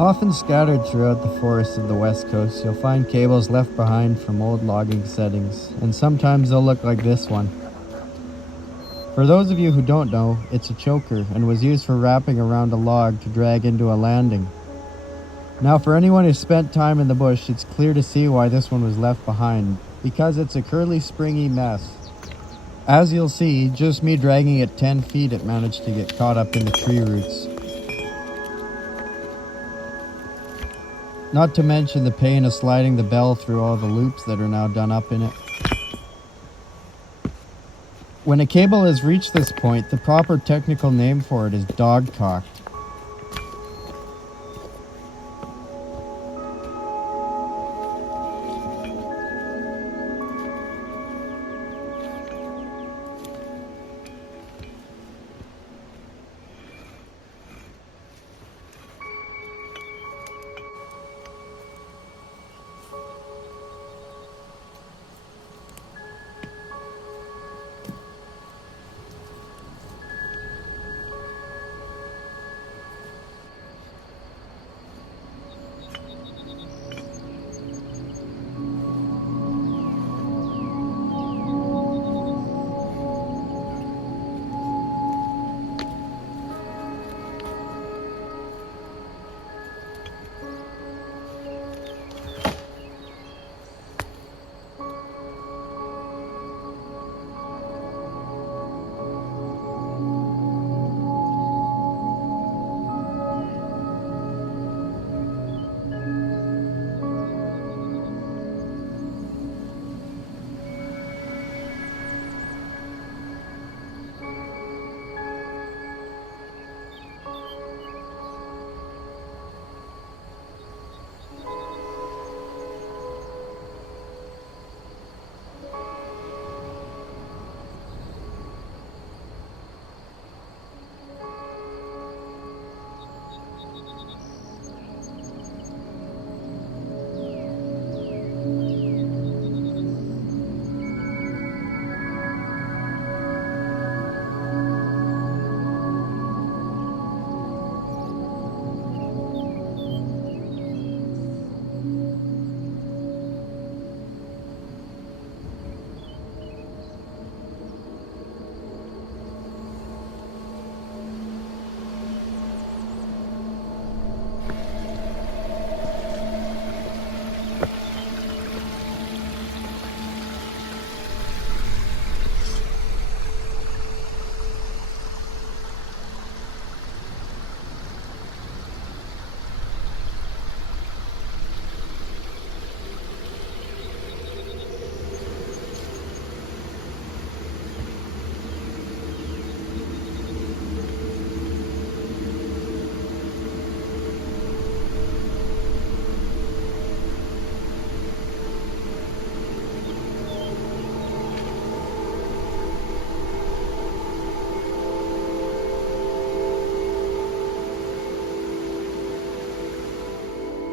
Often scattered throughout the forests of the West Coast, you'll find cables left behind from old logging settings, and sometimes they'll look like this one. For those of you who don't know, it's a choker and was used for wrapping around a log to drag into a landing. Now for anyone who spent time in the bush, it's clear to see why this one was left behind, because it's a curly, springy mess. As you'll see, just me dragging it 10 feet it managed to get caught up in the tree roots. Not to mention the pain of sliding the bell through all the loops that are now done up in it. When a cable has reached this point, the proper technical name for it is dog-cocked.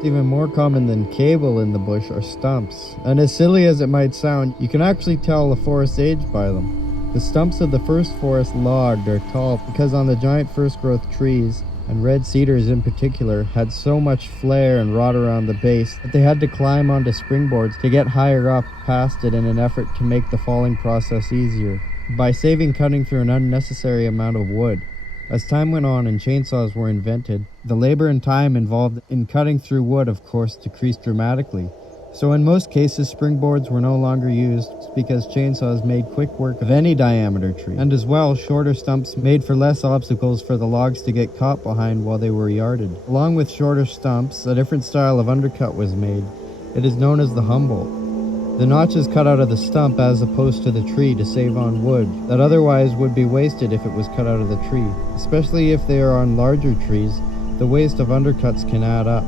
Even more common than cable in the bush are stumps, and as silly as it might sound, you can actually tell a forest's age by them. The stumps of the first forest logged are tall because on the giant first growth trees, and red cedars in particular, had so much flare and rot around the base that they had to climb onto springboards to get higher up past it in an effort to make the falling process easier, by saving cutting through an unnecessary amount of wood. As time went on and chainsaws were invented, the labor and time involved in cutting through wood, of course, decreased dramatically, So in most cases, springboards were no longer used because chainsaws made quick work of any diameter tree, and as well, shorter stumps made for less obstacles for the logs to get caught behind while they were yarded. Along with shorter stumps, a different style of undercut was made. It is known as the Humboldt. The notch is cut out of the stump as opposed to the tree to save on wood that otherwise would be wasted if it was cut out of the tree. Especially if they are on larger trees, the waste of undercuts can add up.